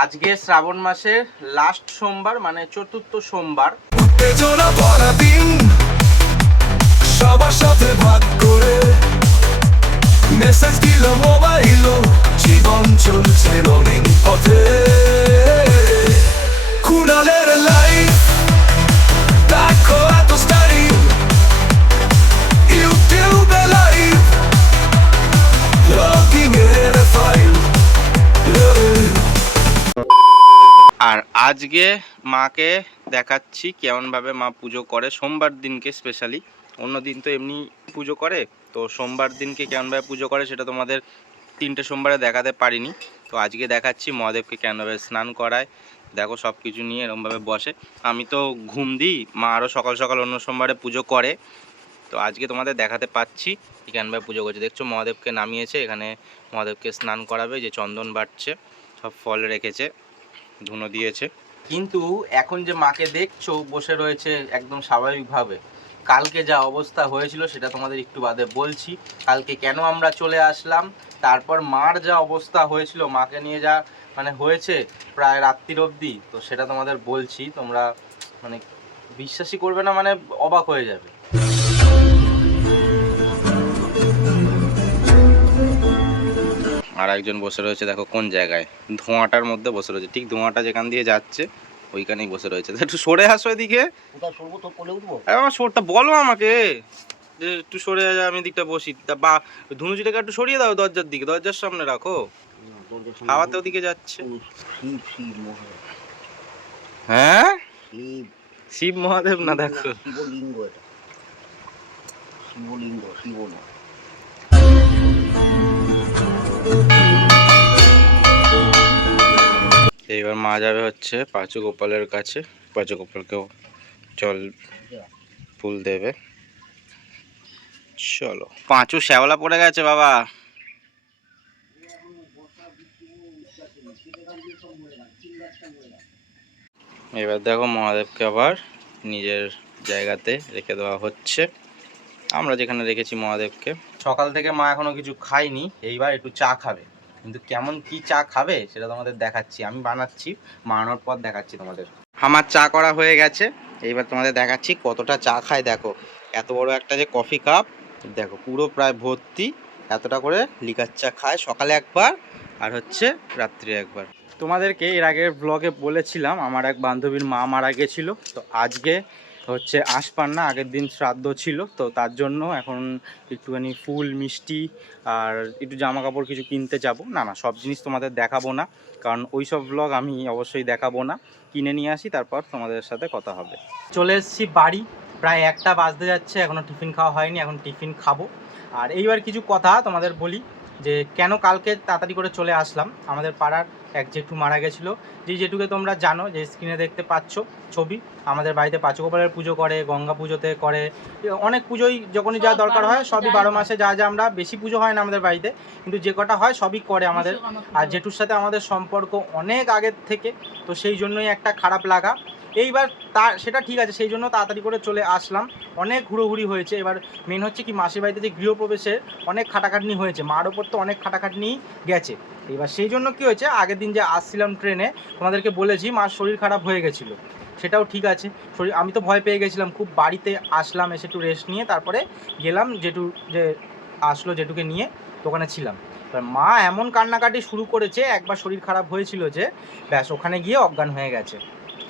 আজকে শ্রাবণ মাসের লাস্ট সোমবার, মানে চতুর্থ সোমবার। সবার সাথে ভাগ করে মেসেজ দিল মোবাইল, জীবন চলছে রঙিন পথে। কুণালের লাইফ দেখো এত স্টাইল, ইউটিউবে লাইভ লগিং এর ফাইল। আর আজকে মাকে দেখাচ্ছি কেমনভাবে মা পুজো করে সোমবার দিনকে স্পেশালি। অন্য দিন তো এমনি পুজো করে, তো সোমবার দিনকে কেমনভাবে পুজো করে সেটা তোমাদের 3টে সোমবারে দেখাতে পারিনি। তো আজকে দেখাচ্ছি মহাদেবকে কেমনভাবে স্নান করায়। দেখো সব কিছু নিয়ে এরকমভাবে বসে। আমি তো ঘুম দিই, মা আরও সকাল সকাল অন্য সোমবারে পুজো করে। তো আজকে তোমাদের দেখাতে পাচ্ছি কেমনভাবে পুজো করছে। দেখছো মহাদেবকে নামিয়েছে, এখানে মহাদেবকে স্নান করাবে, যে চন্দন বাটছে, সব ফল রেখেছে, ধুনো দিয়েছে। কিন্তু এখন যে মাকে দেখছো বসে রয়েছে একদম স্বাভাবিকভাবে, কালকে যা অবস্থা হয়েছিল সেটা তোমাদের একটু বাদে বলছি। কালকে কেন আমরা চলে আসলাম, তারপর মার যা অবস্থা হয়েছিল, মাকে নিয়ে যা মানে হয়েছে প্রায় রাত্রির অবধি, তো সেটা তোমাদের বলছি। তোমরা মানে বিশ্বাসই করবে না, মানে অবাক হয়ে যাবে। আর একজন বসে রয়েছে, দেখো কোন জায়গায়, ধোঁয়াটার মধ্যে বসে রয়েছে, ঠিক ধোঁয়াটা যেখান দিয়ে যাচ্ছে ওইখানেই বসে রয়েছে। একটু সরে আসো এদিকে। আমার সরটা বলো আমাকে যে একটু সরে যা, আমি দিকটা বসি। তা বা ধুনুচিটাকে একটু সরিয়ে দাও দরজার দিকে, দরজার সামনে রাখো, হাওয়াতে ওদিকে যাচ্ছে। হ্যাঁ শিব মহাদেব না, দেখো শিবলিঙ্গ, এটা শিবলিঙ্গ, শিব না। এইবার মা যাবে হচ্ছে পাঁচু গোপালের কাছে, পাঁচু গোপালকেও জল ফুল দেবে। চলো, পাঁচু শ্যাওলা পড়ে গেছে বাবা। এবার দেখো মহাদেবকে আবার নিজের জায়গাতে রেখে দেওয়া হচ্ছে, আমরা যেখানে রেখেছি মহাদেবকে। সকাল থেকে মা এখনো কিছু খায়নি, এইবার একটু চা খাবে। কিন্তু কেমন কি চা খাবে সেটা তোমাদের দেখাচ্ছি, আমি বানাচ্ছি, বানানোর পর দেখাচ্ছি তোমাদের। আমার চা করা হয়ে গেছে, এইবার তোমাদের দেখাচ্ছি কতটা চা খায়। দেখো এত বড় একটা যে কফি কাপ, দেখো পুরো প্রায় ভর্তি, এতটা করে লিকার চা খায়, সকালে একবার আর হচ্ছে রাত্রে একবার। তোমাদেরকে এর আগের ব্লগে বলেছিলাম আমার এক বান্ধবীর মা মারা গেছিল, তো আজকে হচ্ছে আশপান্না, আগের দিন শ্রাদ্ধ ছিল, তো তার জন্য এখন একটুখানি ফুল মিষ্টি আর একটু জামা কাপড় কিছু কিনতে যাব। না না, সব জিনিস তোমাদের দেখাবো না, কারণ ওই সব ব্লগ আমি অবশ্যই দেখাবো না। কিনে নিয়ে আসি, তারপর তোমাদের সাথে কথা হবে। চলে এসেছি বাড়ি, প্রায় 1টা বাজতে যাচ্ছে, এখনও টিফিন খাওয়া হয়নি, এখন টিফিন খাবো। আর এইবার কিছু কথা তোমাদের বলি যে কেন কালকে তাড়াতাড়ি করে চলে আসলাম। আমাদের পাড়ার এক জেঠু মারা গেছিলো, যে জেঠুকে তোমরা জানো, যে স্ক্রিনে দেখতে পাচ্ছ ছবি। আমাদের বাড়িতে পাঁচু গোপালের পুজো করে, গঙ্গা পুজোতে করে, অনেক পুজোই যখনই যা দরকার হয় সবই 12 মাসে যা যা, আমরা বেশি পুজো হয় না আমাদের বাড়িতে, কিন্তু যে কটা হয় সবই করে আমাদের। আর জেঠুর সাথে আমাদের সম্পর্ক অনেক আগের থেকে, তো সেই জন্যই একটা খারাপ লাগা। এইবার সেটা ঠিক আছে, সেই জন্য তাড়াতাড়ি করে চলে আসলাম। অনেক ঘুরোঘুরি হয়েছে। এবার মেন হচ্ছে কি, মাসির বাড়িতে যে গৃহপ্রবেশের অনেক খাটাখাটনি হয়েছে, মার ওপর তো অনেক খাটাখাটনি গেছে। এবার সেই জন্য কি হয়েছে, আগের দিন যে আসছিলাম ট্রেনে তোমাদেরকে বলেছি মার শরীর খারাপ হয়ে গেছিলো, সেটাও ঠিক আছে। শরীর, আমি তো ভয় পেয়ে গেছিলাম খুব, বাড়িতে আসলাম, এসে একটু রেস্ট নিয়ে তারপরে গেলাম জেঠু যে আসলো, জেঠুকে নিয়ে দোকানে ছিলাম। এবার মা এমন কান্নাকাটি শুরু করেছে, একবার শরীর খারাপ হয়েছিল যে ব্যাস ওখানে গিয়ে অজ্ঞান হয়ে গেছে,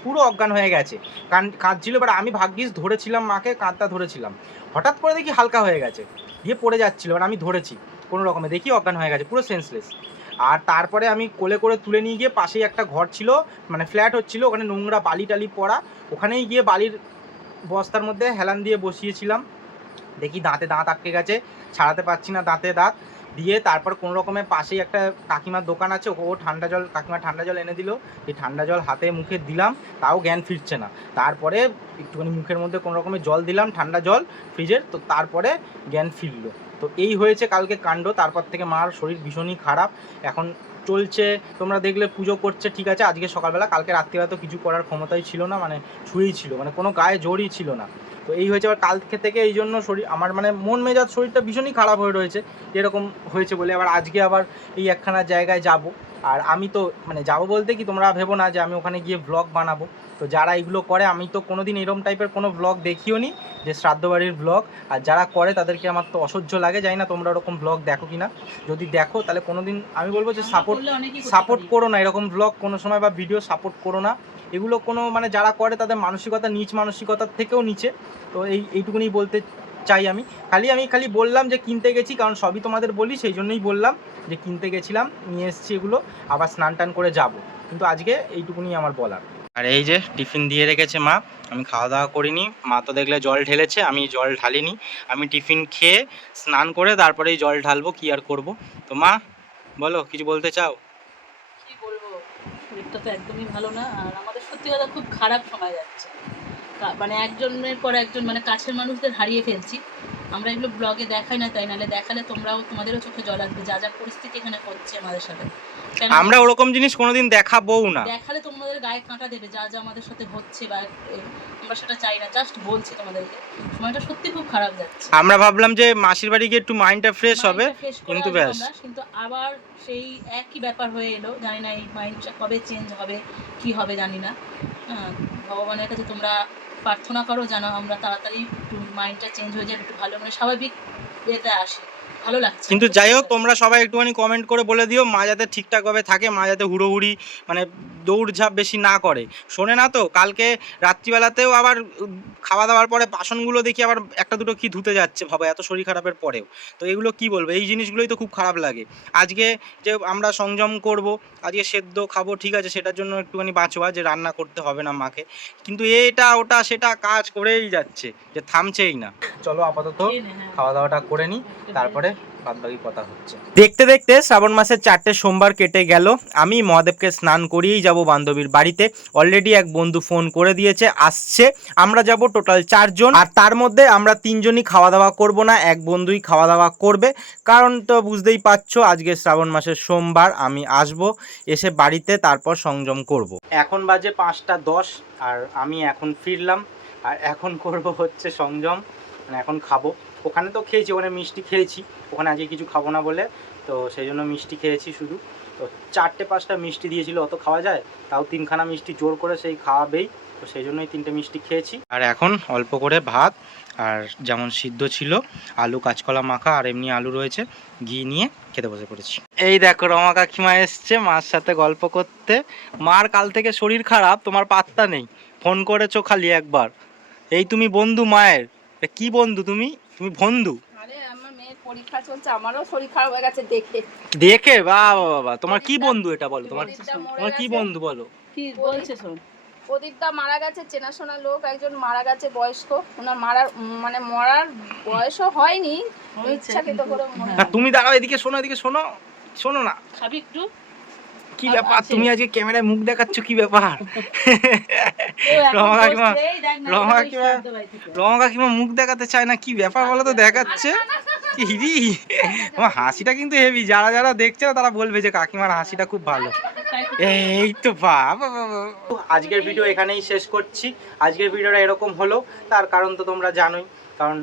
পুরো অজ্ঞান হয়ে গেছে, কাঁদছিল। এবার আমি ভাগ্যিস ধরেছিলাম মাকে, কাঁদটা ধরেছিলাম, হঠাৎ করে দেখি হালকা হয়ে গেছে, দিয়ে পড়ে যাচ্ছিলো, এবার আমি ধরেছি কোনো রকমে, দেখি অজ্ঞান হয়ে গেছে, পুরো সেন্সলেস। আর তারপরে আমি কোলে করে তুলে নিয়ে গিয়ে, পাশেই একটা ঘর ছিল, মানে ফ্ল্যাট হচ্ছিলো, ওখানে নোংরা বালি টালি পড়া, ওখানেই গিয়ে বালির বস্তার মধ্যে হেলান দিয়ে বসিয়েছিলাম। দেখি দাঁতে দাঁত আটকে গেছে, ছাড়াতে পারছি না দাঁতে দাঁত দিয়ে। তারপর কোনো রকমের পাশেই একটা কাকিমার দোকান আছে, ও ঠান্ডা জল, কাকিমা ঠান্ডা জল এনে দিল, এই ঠান্ডা জল হাতে মুখে দিলাম, তাও জ্ঞান ফিরছে না। তারপরে একটুখানি মুখের মধ্যে কোনো রকমের জল দিলাম, ঠান্ডা জল ফ্রিজের, তো তারপরে জ্ঞান ফিরলো। তো এই হয়েছে কালকে কাণ্ড। তারপর থেকে মার শরীর ভীষণই খারাপ, এখন চলছে, তোমরা দেখলে পুজো করছে ঠিক আছে আজকে সকালবেলা, কালকে রাত্রিবেলা তো কিছু করার ক্ষমতাই ছিল না, মানে শুয়েই ছিল, মানে কোনো গায়ে জোরই ছিল না। তো এই হয়েছে। আবার কালকে থেকে এই জন্য শরীর আমার, মানে মন মেজাজ শরীরটা ভীষণই খারাপ হয়ে রয়েছে, এরকম হয়েছে বলে। আবার আজকে আবার এই একখানা জায়গায় যাব, আর আমি তো মানে যাবো বলতে কি তোমরা ভেবো না যে আমি ওখানে গিয়ে ব্লগ বানাবো। তো যারা এগুলো করে আমি তো কোনোদিন এরকম টাইপের কোনো ব্লগ দেখিও নি যে শ্রাদ্ধ বাড়ির ব্লগ। আর যারা করে তাদেরকে আমার তো অসহ্য লাগে, জানি না তোমরা ওরকম ব্লগ দেখো কি না। যদি দেখো তাহলে কোনোদিন আমি বলবো যে সাপোর্ট করো না এরকম ব্লগ কোনো সময় বা ভিডিও সাপোর্ট করো না। এগুলো কোনো মানে যারা করে তাদের মানসিকতা নিচ মানসিকতার থেকেও নিচে। তো এইটুকুনি বলতে চাই আমি। খালি বললাম যে কিনতে গেছি, কারণ সবই তোমাদের বলি, সেই জন্যই বললাম যে কিনতে গেছিলাম, নিয়ে এসেছি এগুলো, আবার স্নান টান করে যাব। কিন্তু আজকে এইটুকুনি আমার বলার। আর এই যে টিফিন দিয়ে রেখেছে মা, আমি খাওয়া দাওয়া করিনি। মা তো দেখলে জল ঢেলেছে, আমি জল ঢালিনি। আমি টিফিন খেয়ে স্নান করে তারপরেই জল ঢালবো, কি আর করব। তো মা বলো, কিছু বলতে চাও? কি বলবো, শরীরটা তো একদমই ভালো না। আর আমাদের সত্যি কথা খুব খারাপ সময় যাচ্ছে, মানে একজনের পর একজন মানে কাছের মানুষদের হারিয়ে ফেলছি। আমরা এগুলো ব্লগে দেখাই না, তাই নাহলে দেখালে তোমাদেরও চোখে জল আসবে, যা যা পরিস্থিতি এখানে হচ্ছে আমাদের সাথে। আমরা ওরকম জিনিস কোনোদিন দেখাবোও না, দেখালে তোমাদের গায়ে কাঁটা দেবে, যা যা আমাদের সাথে হচ্ছে, বা আমরা সেটা চাই না। জাস্ট বলছি তোমাদেরকে, সময়টা সত্যি খুব খারাপ যাচ্ছে। আমরা ভাবলাম যে মাসির বাড়ি গিয়ে একটু মাইন্ডটা ফ্রেশ হবে, কিন্তু ব্যাস, কিন্তু আবার সেই একই ব্যাপার হয়ে এলো। জানি না এই মাইন্ডটা কবে চেঞ্জ হবে, কি হবে জানি না। ভগবানের কাছে তোমরা প্রার্থনা করো যেন আমরা তাড়াতাড়ি একটু মাইন্ডটা চেঞ্জ হয়ে যায়, একটু ভালো মানে স্বাভাবিক ইয়েতে আসে, ভালো লাগছে। কিন্তু যাই হোক, তোমরা সবাই একটুখানি কমেন্ট করে বলে দিও মা যাতে ঠিকঠাকভাবে থাকে, মা যাতে হুড়োহুড়ি মানে দৌড়ঝাঁপ বেশি না করে। শোনে না তো, কালকে রাত্রিবেলাতেও আবার খাওয়া দাওয়ার পরে বাসনগুলো দেখি আবার একটা দুটো কি ধুতে যাচ্ছে, ভাবো এত শরীর খারাপের পরেও। তো এগুলো কি বলবো, এই জিনিসগুলোই তো খুব খারাপ লাগে। আজকে যে আমরা সংযম করব, আজকে সেদ্ধ খাবো, ঠিক আছে, সেটার জন্য একটুখানি বাঁচোয়া যে রান্না করতে হবে না মাকে, কিন্তু এটা ওটা সেটা কাজ করেই যাচ্ছে, যে থামছেই না। চলো আপাতত খাওয়া দাওয়াটা করে নিই, তারপরে বাদবাকি কথা হচ্ছে। দেখতে দেখতে শ্রাবণ মাসের 4টে সোমবার কেটে গেল। আমি মহাদেবকে স্নান করিয়েই যাব বান্ধবীর বাড়িতে। অলরেডি এক বন্ধু ফোন করে দিয়েছে, আসছে। আমরা যাব টোটাল 4 জন, আর তার মধ্যে আমরা 3 জনই খাওয়া দাওয়া করব না, এক বন্ধুই খাওয়া দাওয়া করবে। কারণ তো বুঝতেই পারছো, আজকে শ্রাবণ মাসের সোমবার, আমি আসব, এসে বাড়িতে তারপর সংযম করব। এখন বাজে 5টা 10, আর আমি এখন ফিরলাম, আর এখন করব হচ্ছে সংযম, মানে এখন খাবো। ওখানে তো খেয়েছি, ওখানে মিষ্টি খেয়েছি, ওখানে আজকে কিছু খাবো না বলে, তো সেই জন্য মিষ্টি খেয়েছি শুধু। তো 4টে 5টা মিষ্টি দিয়েছিল, অত খাওয়া যায়? তাও 3খানা মিষ্টি জোর করে সেই খাওয়াবেই, তো সেই জন্যই 3টে মিষ্টি খেয়েছি। আর এখন অল্প করে ভাত, আর যেমন সিদ্ধ ছিল আলু কাঁচকলা মাখা, আর এমনি আলু রয়েছে, ঘি নিয়ে খেতে বসে পড়েছি। এই দেখো রমা কাকিমা এসছে মার সাথে গল্প করতে। মার কাল থেকে শরীর খারাপ, তোমার পাত্তা নেই, ফোন করেছো খালি একবার। এই তুমি বন্ধু মায়ের, কি বন্ধু তুমি বন্ধু? আরে আমার মেয়ের পরীক্ষা চলছে, আমারও শরীর খারাপ হয়ে গেছে দেখে দেখে বাবা বাবা, তোমার কি বন্ধু এটা বলো, তোমার কি বন্ধু বলো? কি বলছে শোন। প্রদীপদা মারা গেছে, চেনাশোনা লোক একজন মারা গেছে, বয়স্ক। ওনার মরার বয়সও হয়নি, ইচ্ছাকৃত করে না তুমি দাঁড়াও, এদিকে শোনো, এদিকে শোনো, শোনো না, খাবি একটু? কি ব্যাপার তুমি আজকে ক্যামেরায় মুখ দেখাচ্ছ, কি ব্যাপার? রমা কাকিমা মুখ দেখাতে চায় না, কি ব্যাপার বলো তো? দেখাচ্ছে হিরি, তোমার হাসিটা কিন্তু হেভি। যারা যারা দেখছে না তারা বলবে যে কাকিমার হাসিটা খুব ভালো। এই তো বাবা, আজকের ভিডিও এখানেই শেষ করছি। আজকের ভিডিওটা এরকম হলো, তার কারণ তো তোমরা জানোই। কারণ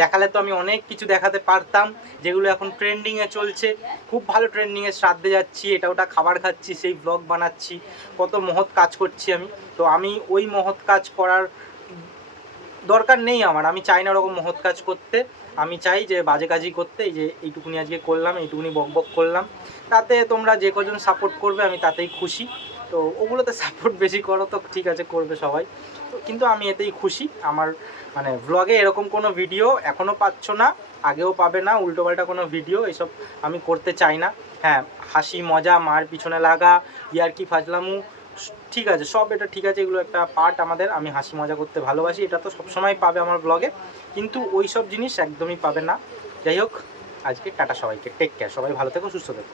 দেখালে তো আমি অনেক কিছু দেখাতে পারতাম, যেগুলো এখন ট্রেন্ডিংয়ে চলছে, খুব ভালো ট্রেন্ডিংয়ে। শ্রাদ্ধে যাচ্ছি, এটা ওটা খাবার খাচ্ছি, সেই ব্লগ বানাচ্ছি, কত মহৎ কাজ করছি আমি। তো আমি ওই মহৎ কাজ করার দরকার নেই আমার, আমি চাই না ওরকম মহৎ কাজ করতে। আমি চাই যে বাজে কাজই করতে। এই যে এইটুকুনি আজকে করলাম, এইটুকুনি বক করলাম, তাতে তোমরা যে কজন সাপোর্ট করবে আমি তাতেই খুশি। তো ওগুলোতে সাপোর্ট বেশি করো তো ঠিক আছে, করবে সবাই, তো কিন্তু আমি এতেই খুশি। আমার মানে ব্লগে এরকম কোনো ভিডিও এখনও পাচ্ছ না, আগেও পাবে না, উল্টোপাল্টা কোনো ভিডিও এসব আমি করতে চাই না। হ্যাঁ, হাসি মজা, মার পিছনে লাগা, ইয়ার্কি ফাজলামু, ঠিক আছে, সব এটা ঠিক আছে, এগুলো একটা পার্ট আমাদের। আমি হাসি মজা করতে ভালোবাসি, এটা তো সবসময় পাবে আমার ব্লগে, কিন্তু ওই সব জিনিস একদমই পাবে না। যাই হোক, আজকে টাটা সবাইকে, টেক কেয়ার, সবাই ভালো থেকো, সুস্থ থেকো।